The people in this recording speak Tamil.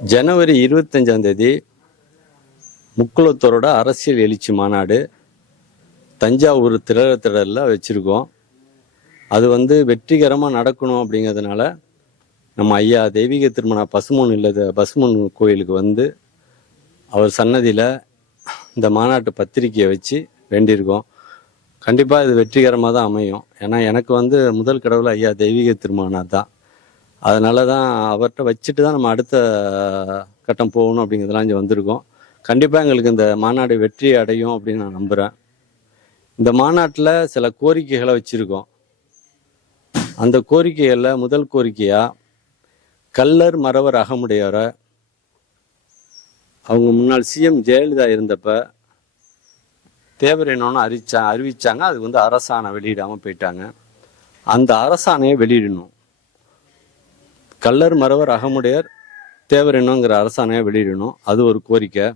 ஜனவரி இருபத்தஞ்சாம் தேதி முக்குளத்தோரோட அரசியல் எழுச்சி மாநாடு தஞ்சாவூர் திடலில் வச்சுருக்கோம். அது வந்து வெற்றிகரமாக நடக்கணும் அப்படிங்கிறதுனால நம்ம ஐயா தெய்வீக திருமண பசுமன் இல்லது பசுமன் கோயிலுக்கு வந்து அவர் சன்னதியில் இந்த மாநாட்டு பத்திரிக்கையை வச்சு வேண்டியிருக்கோம். கண்டிப்பாக இது வெற்றிகரமாக தான் அமையும். ஏன்னா எனக்கு வந்து முதல் கடவுள் ஐயா தெய்வீக திருமணம் தான். அதனால தான் அவர்கிட்ட வச்சுட்டு தான் நம்ம அடுத்த கட்டம் போகணும் அப்படிங்கிறதுலாம் இங்கே வந்திருக்கோம். கண்டிப்பாக எங்களுக்கு இந்த மாநாடு வெற்றி அடையும் அப்படின்னு நான் நம்புகிறேன் இந்த மாநாட்டில் சில கோரிக்கைகளை வச்சுருக்கோம். அந்த கோரிக்கைகளில் முதல் கோரிக்கையாக கல்லர் மறவர் அகமுடையவரை அவங்க முன்னாள் சிஎம் ஜெயலலிதா இருந்தப்ப தேவர் என்னன்னு அறிவிச்சா அறிவிச்சாங்க. அது வந்து அரசாணை வெளியிடாமல் போயிட்டாங்க. அந்த அரசாணையை வெளியிடணும். கல்லர் மறவர் அகமுடையர் தேவர் என்னங்கிற அரசாணையை வெளியிடணும். அது ஒரு கோரிக்கை.